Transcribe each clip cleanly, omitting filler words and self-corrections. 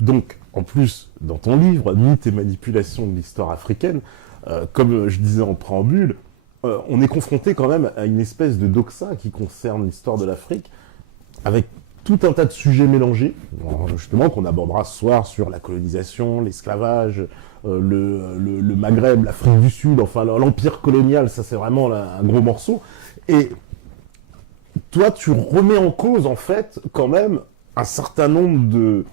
Donc, en plus, dans ton livre, Mythes et manipulations de l'histoire africaine, comme je disais en préambule, on est confronté quand même à une espèce de doxa qui concerne l'histoire de l'Afrique, avec tout un tas de sujets mélangés, justement, qu'on abordera ce soir sur la colonisation, l'esclavage, le Maghreb, l'Afrique du Sud, enfin l'empire colonial, ça c'est vraiment un gros morceau. Et toi, tu remets en cause, en fait, quand même, un certain nombre de,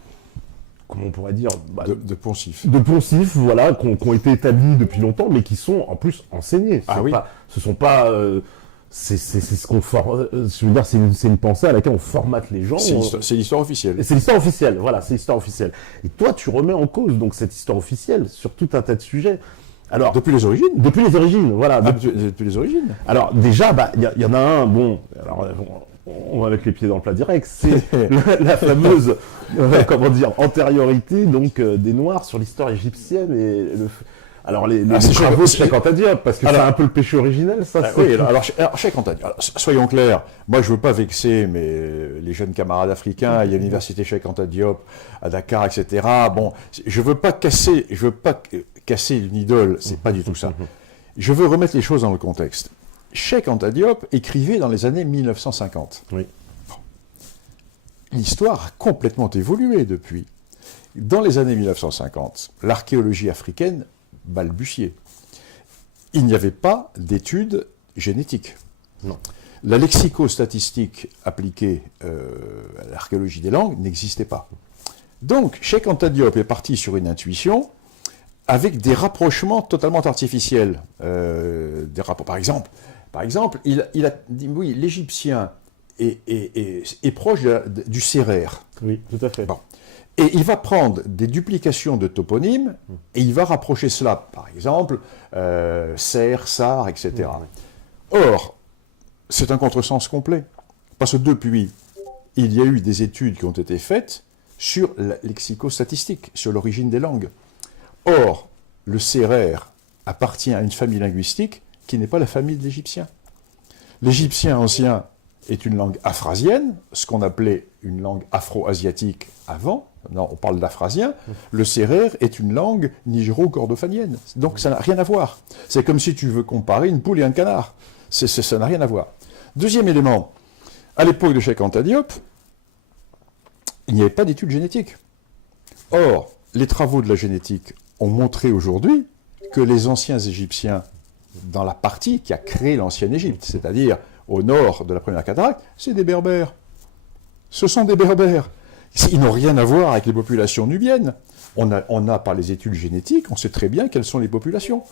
comment on pourrait dire, de poncifs. De poncifs, voilà, qui ont été établis depuis longtemps, mais qui sont en plus enseignés. Ah oui. Ce sont pas, c'est ce qu'on forme. Je veux dire, c'est une pensée à laquelle on formate les gens. C'est l'histoire officielle. C'est l'histoire officielle, voilà, c'est l'histoire officielle. Et toi, tu remets en cause donc cette histoire officielle sur tout un tas de sujets. Alors, depuis les origines. Depuis les origines, voilà. Depuis les origines. Alors déjà, y en a un. Bon, alors on va mettre les pieds dans le plat direct. C'est la fameuse, comment dire, antériorité donc des Noirs sur l'histoire égyptienne et alors les travaux de Cheikh Anta Diop, parce que c'est un peu le péché originel, ça. Oui, alors Cheikh Anta Diop, soyons clairs, moi je ne veux pas vexer les jeunes camarades africains, il y a l'université Cheikh Anta Diop à Dakar, etc. Bon, je veux pas casser une idole, c'est pas du tout ça. Je veux remettre les choses dans le contexte. Cheikh Anta Diop écrivait dans les années 1950. Oui. Bon. L'histoire a complètement évolué depuis. Dans les années 1950, l'archéologie africaine balbutiait. Il n'y avait pas d'études génétiques. Non. La lexico-statistique appliquée à l'archéologie des langues n'existait pas. Donc, Cheikh Anta Diop est parti sur une intuition avec des rapprochements totalement artificiels. Par exemple, il a dit, oui, l'Égyptien est proche du Sérère. Oui, tout à fait. Bon. Et il va prendre des duplications de toponymes et il va rapprocher cela. Par exemple, Serre, Sar, etc. Or, c'est un contresens complet. Parce que depuis, il y a eu des études qui ont été faites sur la lexico-statistique, sur l'origine des langues. Or, le sérère appartient à une famille linguistique qui n'est pas la famille de l'égyptien. L'égyptien ancien est une langue aphrasienne, ce qu'on appelait une langue afro-asiatique avant. Non, on parle d'aphrasien. Le sérère est une langue nigéro-kordofanienne. Donc ça n'a rien à voir. C'est comme si tu veux comparer une poule et un canard. Ça n'a rien à voir. Deuxième élément, à l'époque de Cheikh Anta Diop, il n'y avait pas d'études génétiques. Or, les travaux de la génétique ont montré aujourd'hui que les anciens Égyptiens, dans la partie qui a créé l'ancienne Égypte, c'est-à-dire au nord de la première cataracte, c'est des Berbères. Ce sont des Berbères. Ils n'ont rien à voir avec les populations nubiennes. On a par les études génétiques, on sait très bien quelles sont les populations.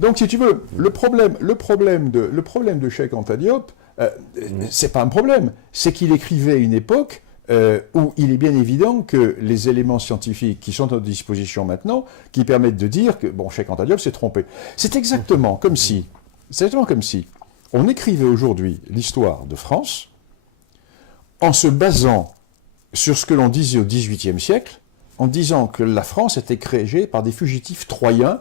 Donc, si tu veux, le problème de Cheikh Anta Diop, c'est pas un problème. C'est qu'il écrivait à une époque où il est bien évident que les éléments scientifiques qui sont à notre disposition maintenant, qui permettent de dire que, bon, Cheikh Anta Diop s'est trompé. C'est exactement comme si on écrivait aujourd'hui l'histoire de France en se basant sur ce que l'on disait au XVIIIe siècle, en disant que la France était créée par des fugitifs troyens.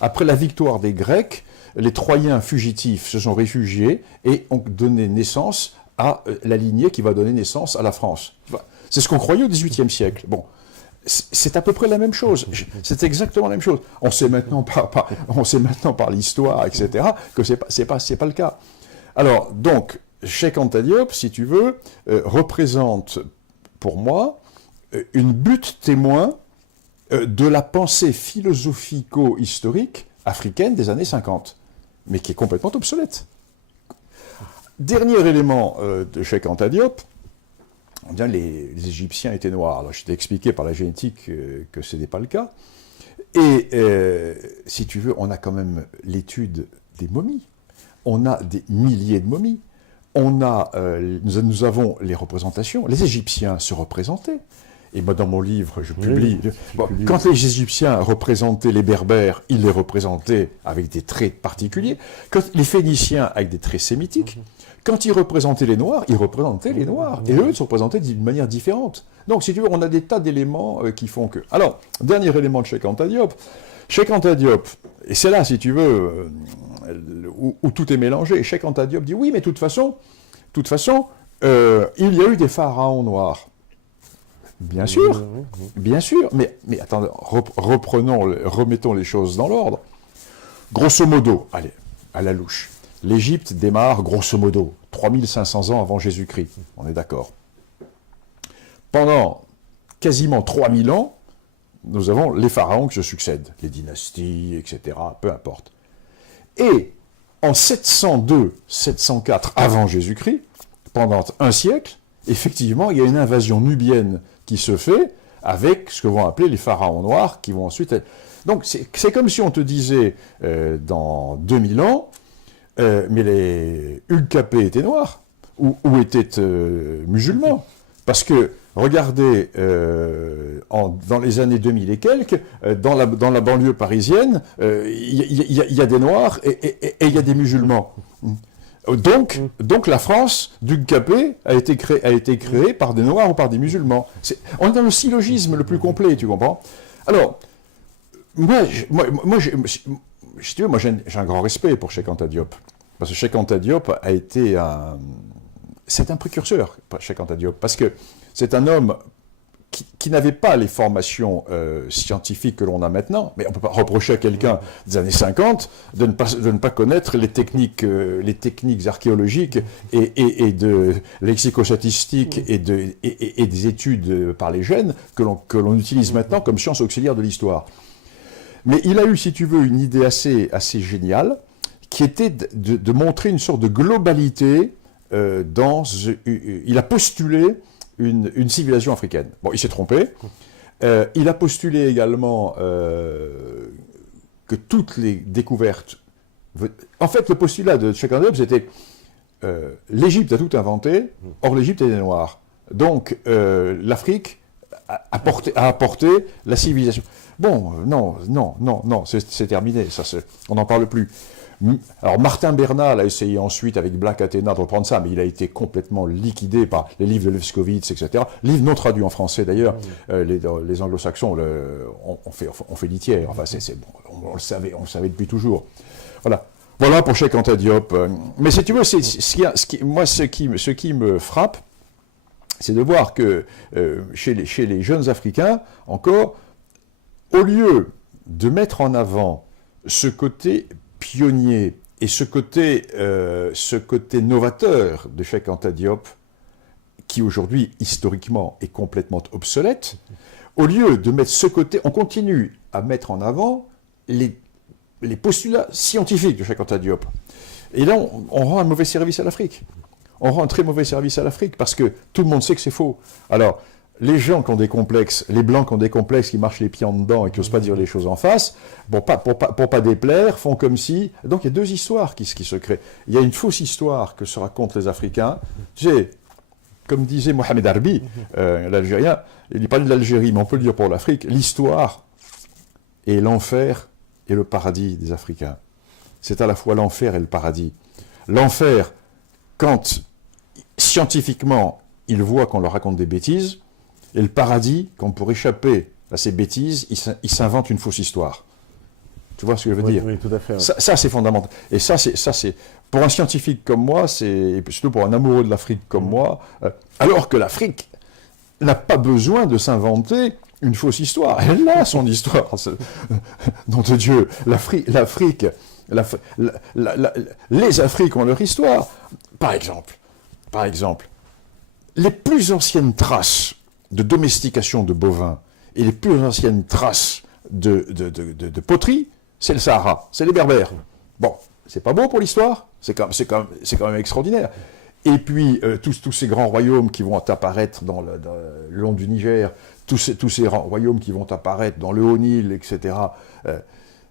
Après la victoire des Grecs, les Troyens fugitifs se sont réfugiés et ont donné naissance à la lignée qui va donner naissance à la France. C'est ce qu'on croyait au XVIIIe siècle. Bon, c'est à peu près la même chose. C'est exactement la même chose. On sait maintenant par l'histoire, etc., que c'est pas le cas. Alors, donc, Cheikh Anta Diop, si tu veux, représente pour moi une butte témoin de la pensée philosophico-historique africaine des années 50, mais qui est complètement obsolète. Dernier élément de Cheikh Anta Diop, les Égyptiens étaient noirs. Alors, je t'ai expliqué par la génétique que ce n'est pas le cas. Et si tu veux, on a quand même l'étude des momies. On a des milliers de momies. Nous avons les représentations. Les Égyptiens se représentaient. Et moi, dans mon livre, je publie... Quand les Égyptiens représentaient les Berbères, ils les représentaient avec des traits particuliers. Quand les Phéniciens, avec des traits sémitiques. Quand ils représentaient les Noirs, ils représentaient les Noirs. Et eux, ils se représentaient d'une manière différente. Donc, si tu veux, on a des tas d'éléments qui font que... Alors, dernier élément de Cheikh Anta Diop. Cheikh Anta Diop, et c'est là, si tu veux, où tout est mélangé. Cheikh Anta Diop dit, oui, mais de toute façon, il y a eu des pharaons noirs. Bien sûr, bien sûr. Mais attendez, remettons les choses dans l'ordre. Grosso modo, allez, à la louche, l'Égypte démarre, grosso modo, 3500 ans avant Jésus-Christ. On est d'accord. Pendant quasiment 3000 ans, nous avons les pharaons qui se succèdent, les dynasties, etc., peu importe. Et en 702-704 avant Jésus-Christ, pendant un siècle, effectivement, il y a une invasion nubienne qui se fait avec ce que vont appeler les pharaons noirs, qui vont ensuite... Donc, c'est comme si on te disait, dans 2000 ans, mais les Ulkapé étaient noirs, ou étaient musulmans. Parce que, regardez, dans les années 2000 et quelques, dans la banlieue parisienne, il y a des noirs et il y a des musulmans. Donc la France d'Ulkapé a été créée par des noirs ou par des musulmans. On est dans le syllogisme le plus complet, tu comprends? Alors, j'ai un grand respect pour Cheikh Anta Diop. Parce que Cheikh Anta Diop c'est un précurseur, Cheikh Anta Diop, parce que c'est un homme qui n'avait pas les formations scientifiques que l'on a maintenant, mais on ne peut pas reprocher à quelqu'un des années 50 de ne pas connaître les techniques archéologiques et de lexico-statistiques et des études par les gènes que l'on utilise maintenant comme science auxiliaire de l'histoire. Mais il a eu, si tu veux, une idée assez géniale, qui était de montrer une sorte de globalité il a postulé une civilisation africaine. Bon, il s'est trompé. Il a postulé également que toutes les découvertes... En fait, le postulat de Cheikh Anta Diop, c'était l'Égypte a tout inventé, or l'Égypte est des Noirs. Donc, l'Afrique a apporté la civilisation. Bon, non, c'est terminé, on n'en parle plus. Alors Martin Bernal a essayé ensuite avec Black Athena de reprendre ça, mais il a été complètement liquidé par les livres de Lefkowitz, etc. Livres non traduits en français d'ailleurs. Les anglo-saxons ont fait litière. Enfin, bon, on le savait depuis toujours. Voilà pour Cheikh Anta Diop. Mais si tu veux, ce qui me frappe, c'est de voir que chez les jeunes Africains, encore, au lieu de mettre en avant ce côté pionnier et ce côté novateur de Cheikh Anta Diop, qui aujourd'hui, historiquement, est complètement obsolète, au lieu de mettre ce côté, on continue à mettre en avant les postulats scientifiques de Cheikh Anta Diop. Et là, on rend un mauvais service à l'Afrique. On rend un très mauvais service à l'Afrique, parce que tout le monde sait que c'est faux. Alors, les gens qui ont des complexes, les blancs qui ont des complexes, qui marchent les pieds en dedans et qui n'osent pas dire les choses en face, pour pas déplaire, font comme si... Donc il y a deux histoires qui se créent. Il y a une fausse histoire que se racontent les Africains. Tu sais, comme disait Mohamed Harbi, l'Algérien, il parlait de l'Algérie, mais on peut le dire pour l'Afrique, l'histoire est l'enfer et le paradis des Africains. C'est à la fois l'enfer et le paradis. L'enfer, quand scientifiquement, ils voient qu'on leur raconte des bêtises, et le paradis, quand pour échapper à ces bêtises, ils s'inventent une fausse histoire. Tu vois ce que je veux dire? Oui, tout à fait. Ça, c'est fondamental. Et ça, c'est pour un scientifique comme moi, et surtout pour un amoureux de l'Afrique comme moi, alors que l'Afrique n'a pas besoin de s'inventer une fausse histoire. Elle a son histoire. Nom de Dieu, l'Afrique, les Afriques ont leur histoire. Par exemple, les plus anciennes traces de domestication de bovins et les plus anciennes traces de poterie, c'est le Sahara, c'est les Berbères. Bon, c'est pas beau pour l'histoire, c'est quand même extraordinaire. Et puis, tous ces grands royaumes qui vont apparaître le long du Niger, tous ces royaumes qui vont apparaître dans le Haut-Nil, etc.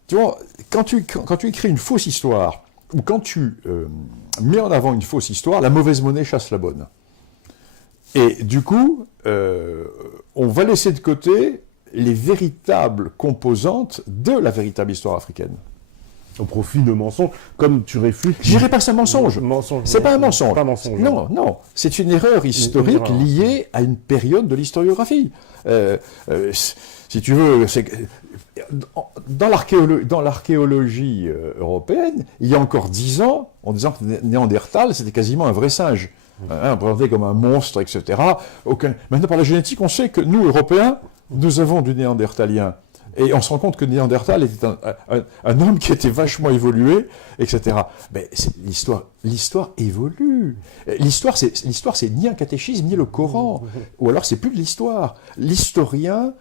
Tu vois, quand tu écris une fausse histoire, ou quand tu mets en avant une fausse histoire, la mauvaise monnaie chasse la bonne. Et du coup, on va laisser de côté les véritables composantes de la véritable histoire africaine. Au profit de mensonges, comme tu réfutes... Je dirais pas c'est un mensonge. C'est pas un mensonge. Pas un mensonge. Non, c'est une erreur historique liée à une période de l'historiographie. Si tu veux, dans l'archéologie européenne, il y a encore 10 ans, en disant que Néandertal, c'était quasiment un vrai singe. présenté comme un monstre, etc. Maintenant, par la génétique, on sait que nous, Européens, nous avons du néandertalien. Et on se rend compte que Néandertal était un homme qui était vachement évolué, etc. Mais l'histoire évolue. L'histoire, c'est ni un catéchisme, ni le Coran. Ou alors, c'est plus de l'histoire. L'historien,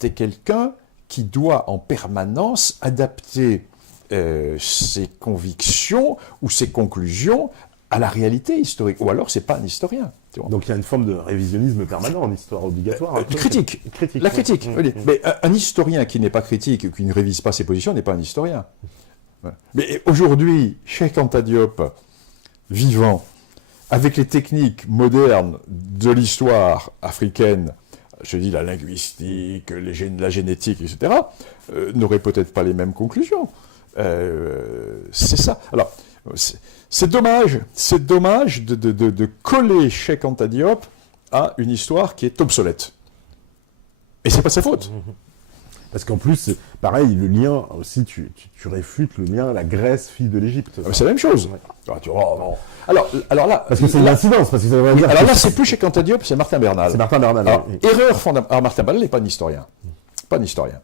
c'est quelqu'un qui doit en permanence adapter ses convictions ou ses conclusions à la réalité historique. Ou alors, c'est pas un historien. Donc il y a une forme de révisionnisme permanent en histoire obligatoire. Critique. La critique. Oui. Mais un historien qui n'est pas critique ou qui ne révise pas ses positions n'est pas un historien. Mais aujourd'hui, Cheikh Anta Diop, vivant, avec les techniques modernes de l'histoire africaine, je dis la linguistique, la génétique, etc., n'aurait peut-être pas les mêmes conclusions. C'est ça. Alors, c'est dommage de coller Cheikh Anta Diop à une histoire qui est obsolète. Et c'est pas sa faute. Parce qu'en plus, pareil, le lien aussi, tu réfutes le lien à la Grèce, fille de l'Égypte. C'est la même chose. Ah, non. Alors là, parce que c'est une incidence. Parce que ça veut dire alors là, c'est plus Cheikh Anta Diop, c'est Martin Bernal. C'est Martin Bernal. Alors, erreur fondamentale. Alors, Martin Bernal n'est pas un historien. Pas un historien.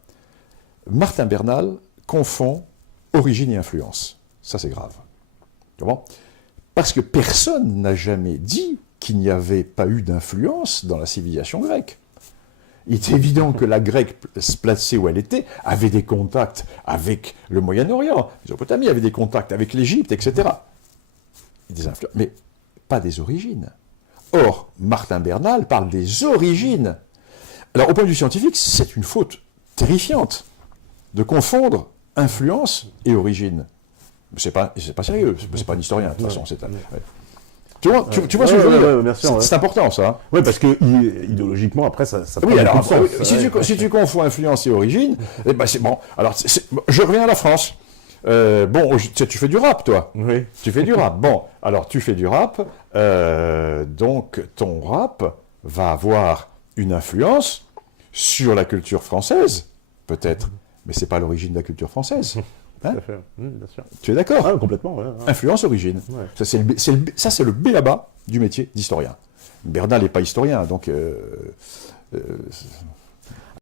Martin Bernal confond origine et influence. Ça, c'est grave. Comment ? Parce que personne n'a jamais dit qu'il n'y avait pas eu d'influence dans la civilisation grecque. Il est évident que la grecque, placée où elle était, avait des contacts avec le Moyen-Orient, Mésopotamie avait des contacts avec l'Égypte, etc. Mais pas des origines. Or, Martin Bernal parle des origines. Alors, au point de vue scientifique, c'est une faute terrifiante de confondre influence et origine. C'est pas sérieux, c'est pas un historien, de toute façon. Tu vois ce que je veux dire ? C'est important, ça. Oui, parce que idéologiquement, après, ça prend alors, beaucoup de sens. Si tu confonds influence et origine, eh ben c'est bon. Alors, je reviens à la France. Tu fais du rap, toi. Oui. Tu fais du rap. Bon, alors tu fais du rap, donc ton rap va avoir une influence sur la culture française, peut-être, mais c'est pas l'origine de la culture française. Hein ? Bien sûr. Tu es d'accord ? Complètement. Ouais. Influence, origine. Ouais. Ça, c'est le b.a.-ba du métier d'historien. Bernal n'est pas historien, donc